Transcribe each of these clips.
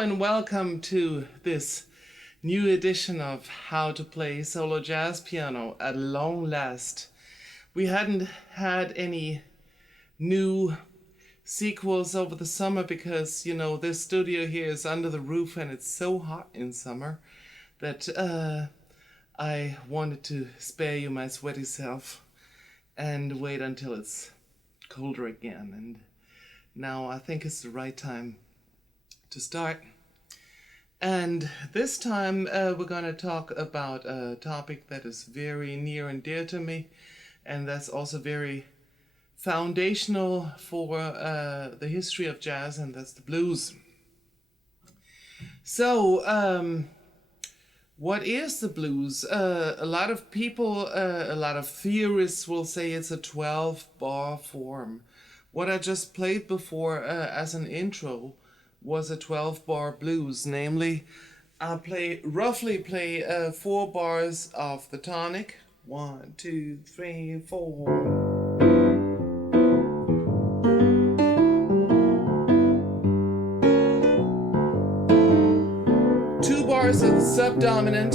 and welcome to this new edition of How to Play Solo Jazz Piano at long last. We hadn't had any new sequels over the summer because, this studio here is under the roof and it's so hot in summer that I wanted to spare you my sweaty self and wait until it's colder again. And now I think it's the right time to start. And this time we're going to talk about a topic that is very near and dear to me, and that's also very foundational for the history of jazz, and that's the blues. So what is the blues? A lot of people, a lot of theorists will say it's a 12-bar form. What I just played before as an intro was a 12-bar blues, namely I'll roughly play 4 bars of the tonic. 1, 2, 3, 4. 2 bars of the subdominant.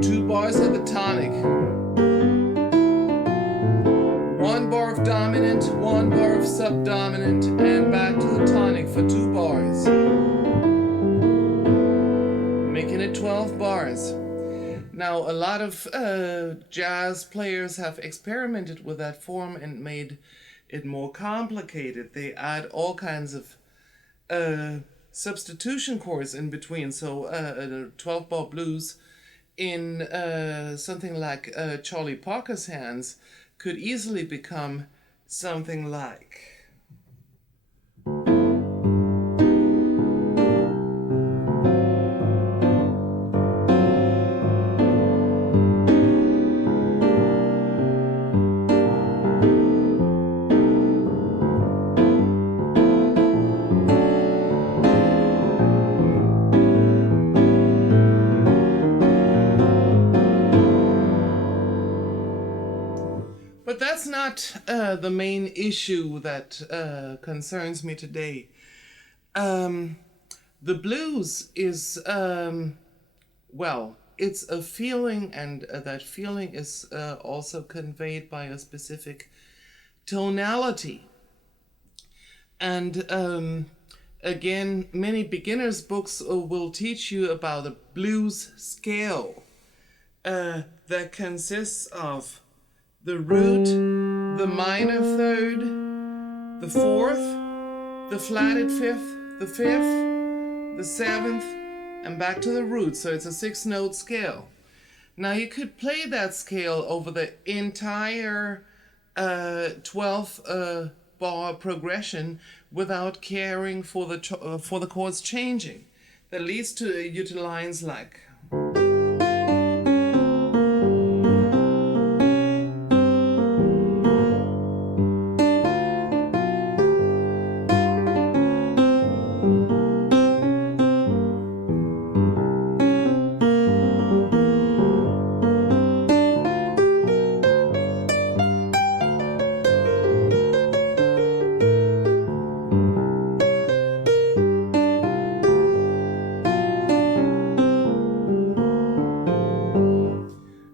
2 bars of the tonic. 1 bar of dominant, 1 bar of subdominant, and back to the tonic for 2 bars. Making it 12 bars. Now, a lot of jazz players have experimented with that form and made it more complicated. They add all kinds of substitution chords in between. So a 12-bar blues in something like Charlie Parker's hands could easily become something like. But that's not the main issue that concerns me today. The blues is, it's a feeling, and that feeling is also conveyed by a specific tonality. And again, many beginners' books will teach you about a blues scale that consists of the root, the minor third, the fourth, the flatted fifth, the 7th, and back to the root. So it's a 6-note scale. Now you could play that scale over the entire 12 bar progression without caring for the chords changing. That leads to lines like.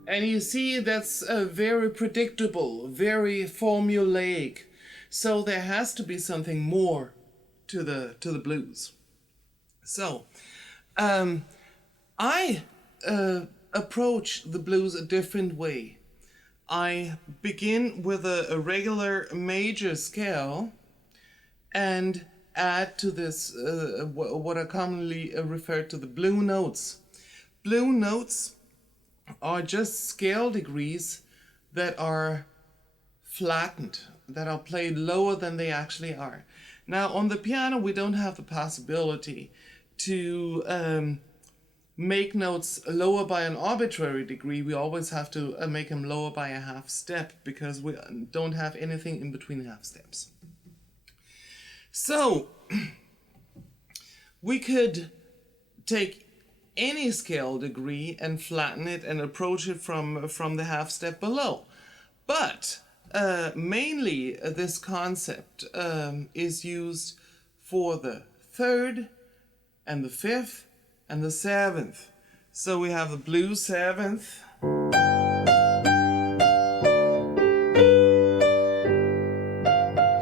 And you see, that's very predictable, very formulaic. So there has to be something more to the blues. So I approach the blues a different way. I begin with a regular major scale and add to this what are commonly referred to the blue notes. Blue notes are just scale degrees that are flattened, that are played lower than they actually are. Now on the piano we don't have the possibility to make notes lower by an arbitrary degree. We always have to make them lower by a half step because we don't have anything in between half steps. So we could take any scale degree and flatten it and approach it from the half step below. But mainly this concept is used for the third and the fifth and the seventh. So we have the blues seventh.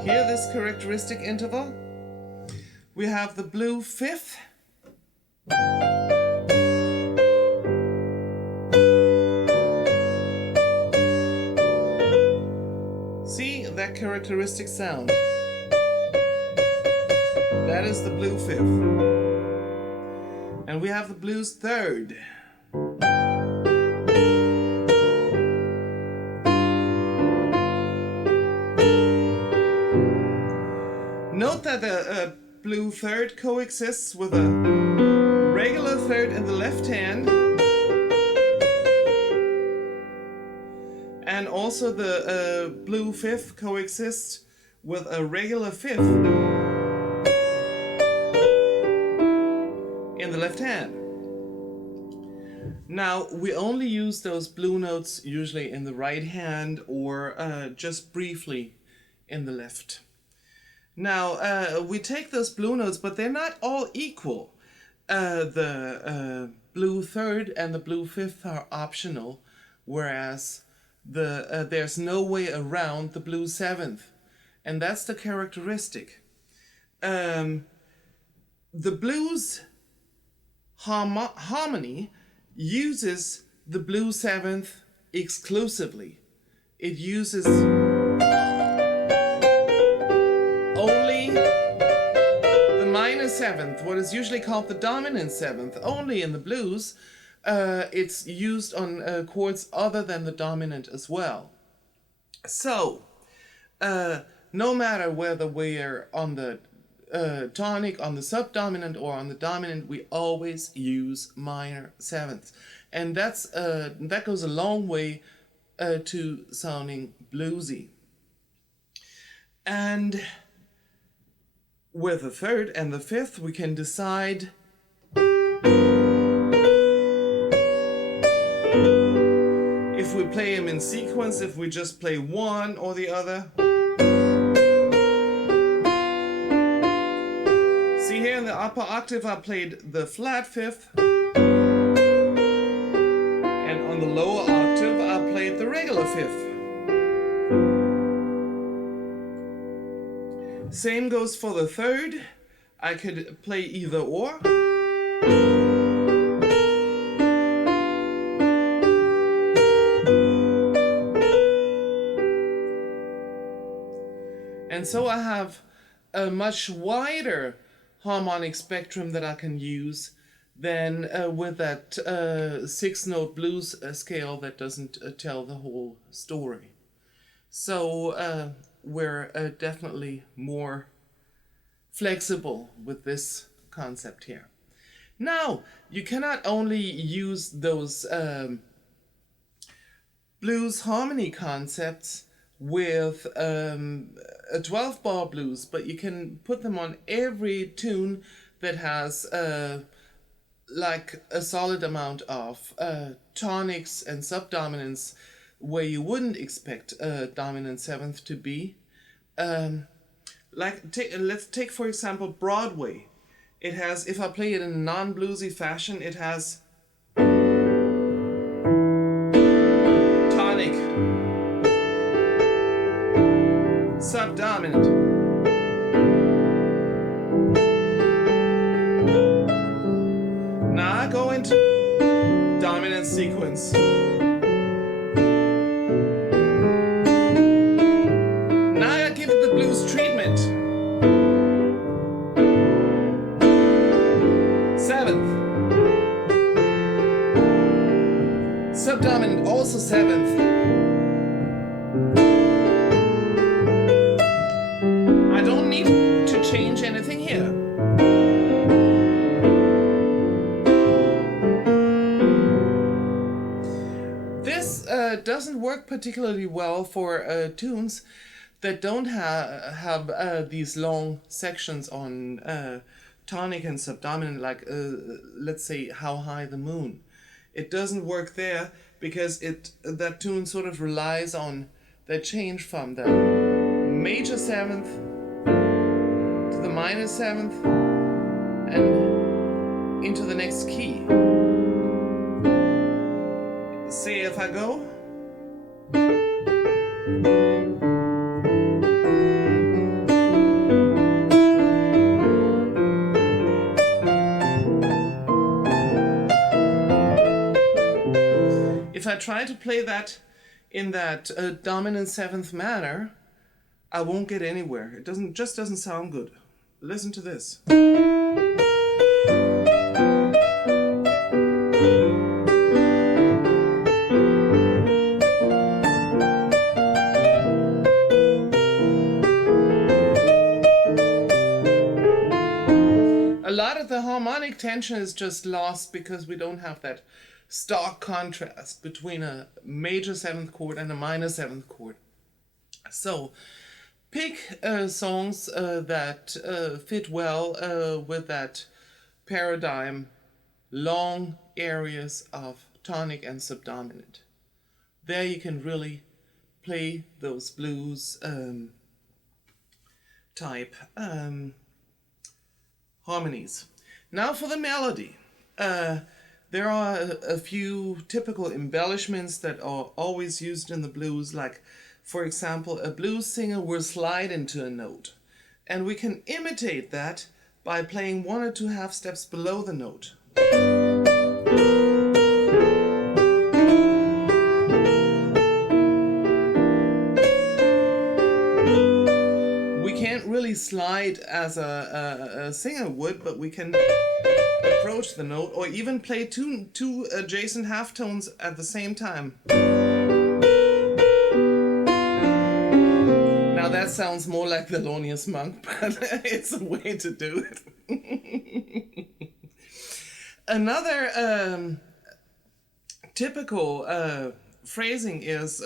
Hear this characteristic interval. We have the blue fifth. See that characteristic sound? That is the blue fifth. And we have the blues third. Note that the blue third coexists with a regular third in the left hand, and also the blue fifth coexists with a regular fifth in the left hand. Now, we only use those blue notes usually in the right hand or just briefly in the left. Now, we take those blue notes, but they're not all equal. The blue third and the blue fifth are optional, whereas there's no way around the blue seventh. And that's the characteristic. The blues harmony uses the blue seventh exclusively. It uses only the minor seventh, what is usually called the dominant seventh. Only in the blues, it's used on chords other than the dominant as well. So, no matter whether we're on the tonic, on the subdominant, or on the dominant, we always use minor sevenths. And that goes a long way to sounding bluesy. And with the third and the fifth, we can decide if we play them in sequence, if we just play one or the other. See here in the upper octave, I played the flat fifth, and on the lower octave, I played the regular fifth. Same goes for the third. I could play either or. And so I have a much wider harmonic spectrum that I can use than with that 6-note blues scale that doesn't tell the whole story. So we're definitely more flexible with this concept here. Now, you cannot only use those blues harmony concepts with a 12-bar blues, but you can put them on every tune that has like a solid amount of tonics and subdominants where you wouldn't expect a dominant seventh to be. Let's take for example Broadway. It has, if I play it in a non-bluesy fashion, it has tonic, subdominant, now I go into dominant sequence. Now I give it the blues treatment. Seventh. Subdominant, also seventh. I don't need to change anything here. This doesn't work particularly well for tunes that don't have these long sections on tonic and subdominant, like let's say How High the Moon. It doesn't work there because that tune sort of relies on that change from the major seventh to the minor seventh and into the next key. See if I go. If I try to play that in that dominant seventh manner, I won't get anywhere. It just doesn't sound good. Listen to this. A lot of the harmonic tension is just lost because we don't have that stark contrast between a major seventh chord and a minor seventh chord. So pick songs that fit well with that paradigm, long areas of tonic and subdominant. There you can really play those blues type harmonies. Now for the melody. There are a few typical embellishments that are always used in the blues, like, for example, a blues singer will slide into a note. And we can imitate that by playing one or two half steps below the note. We can't really slide as a singer would, but we can approach the note or even play two adjacent half tones at the same time. Now that sounds more like Thelonious Monk, but it's a way to do it. Another typical phrasing is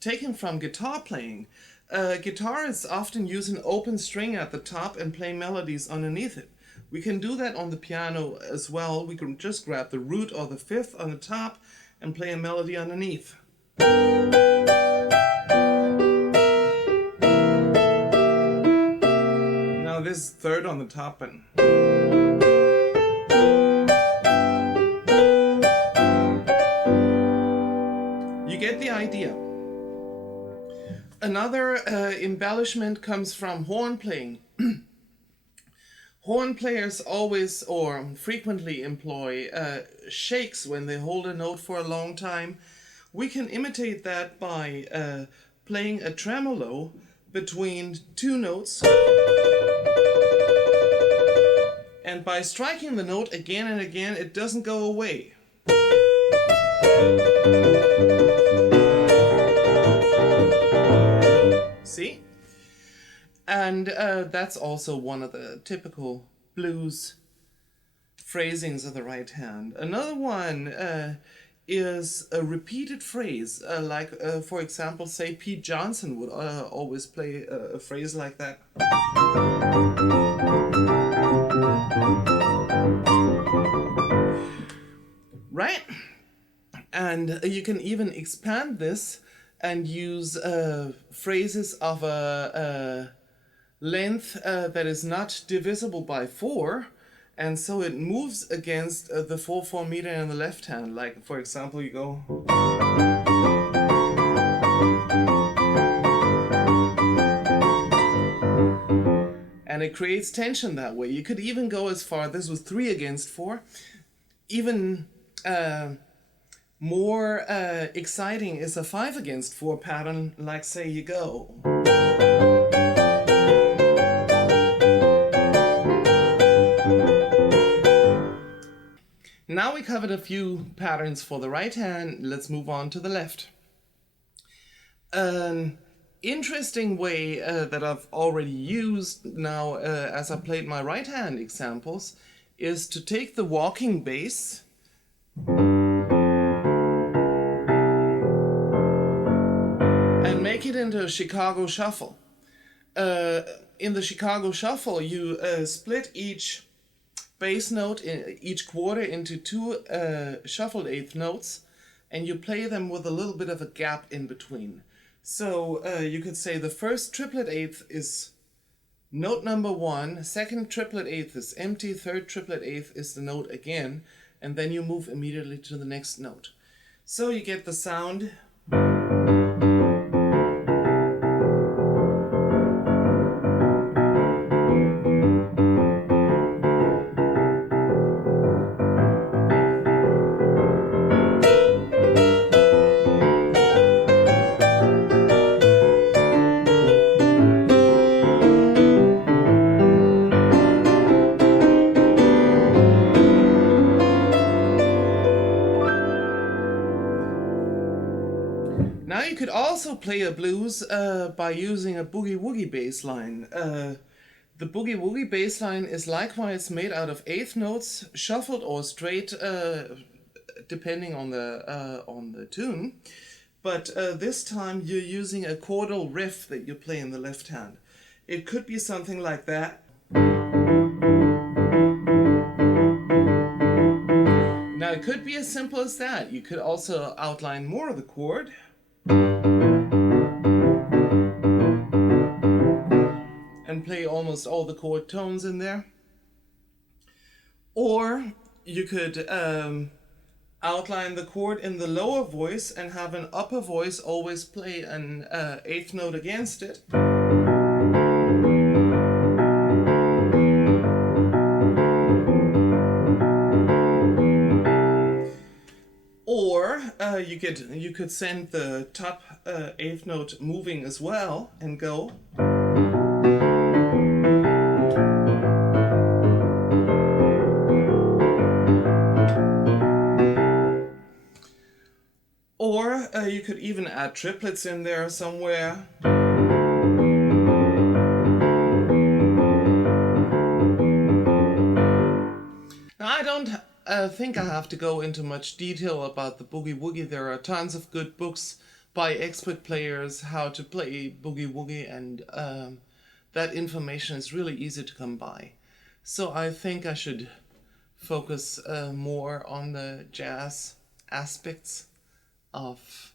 taken from guitar playing. Guitarists often use an open string at the top and play melodies underneath it. We can do that on the piano as well. We can just grab the root or the fifth on the top and play a melody underneath. Now this is third on the top and you get the idea. Another embellishment comes from horn playing. Horn players always or frequently employ shakes when they hold a note for a long time. We can imitate that by playing a tremolo between two notes and by striking the note again and again, it doesn't go away. See? And that's also one of the typical blues phrasings of the right hand. Another one is a repeated phrase, like, for example, say Pete Johnson would always play a phrase like that. Right? And you can even expand this and use phrases of a length that is not divisible by 4, and so it moves against the 4/4 meter in the left hand. Like, for example, you go and it creates tension that way. You could even go as far, this was 3 against 4, even more exciting is a 5 against 4 pattern, like say you go. Now we covered a few patterns for the right hand, let's move on to the left. An interesting way that I've already used now as I played my right hand examples is to take the walking bass and make it into a Chicago shuffle. In the Chicago shuffle, you split each bass note in each quarter into 2 shuffled eighth notes, and you play them with a little bit of a gap in between. So you could say the first triplet eighth is note number 1, second triplet eighth is empty, third triplet eighth is the note again, and then you move immediately to the next note. So you get the sound. Now you could also play a blues by using a Boogie Woogie bass line. The Boogie Woogie bass line is likewise made out of eighth notes, shuffled or straight, depending on the tune. But this time you're using a chordal riff that you play in the left hand. It could be something like that. Now it could be as simple as that. You could also outline more of the chord. And play almost all the chord tones in there. Or you could outline the chord in the lower voice and have an upper voice always play an eighth note against it. Or you could send the top eighth note moving as well and go. Or you could even add triplets in there somewhere. Now I don't think I have to go into much detail about the Boogie Woogie. There are tons of good books by expert players how to play Boogie Woogie, and that information is really easy to come by. So I think I should focus more on the jazz aspects of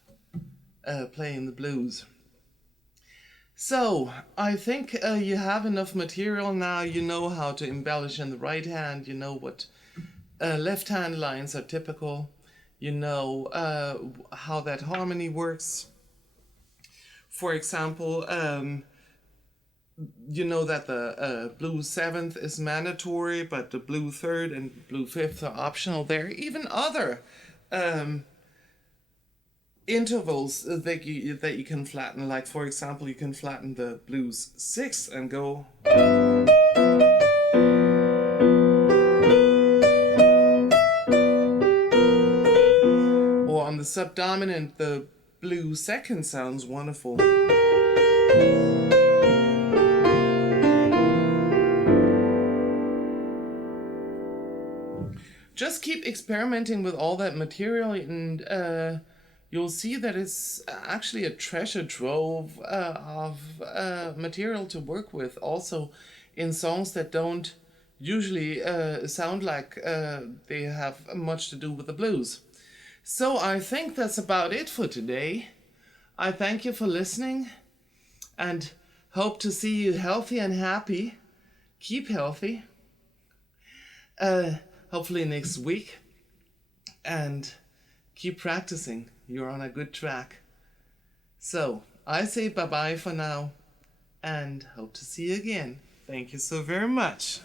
playing the blues. So I think you have enough material now. You know how to embellish in the right hand. You know what left hand lines are typical. You know how that harmony works. For example, you know that the blue seventh is mandatory, but the blue third and blue fifth are optional. There are even other intervals that you can flatten. Like, for example, you can flatten the blues sixth and go. Or on the subdominant, the blue second sounds wonderful. Just keep experimenting with all that material, and you'll see that it's actually a treasure trove of material to work with, also in songs that don't usually sound like they have much to do with the blues. So I think that's about it for today. I thank you for listening and hope to see you healthy and happy. Keep healthy. Hopefully next week. And keep practicing. You're on a good track. So I say bye-bye for now and hope to see you again. Thank you so very much.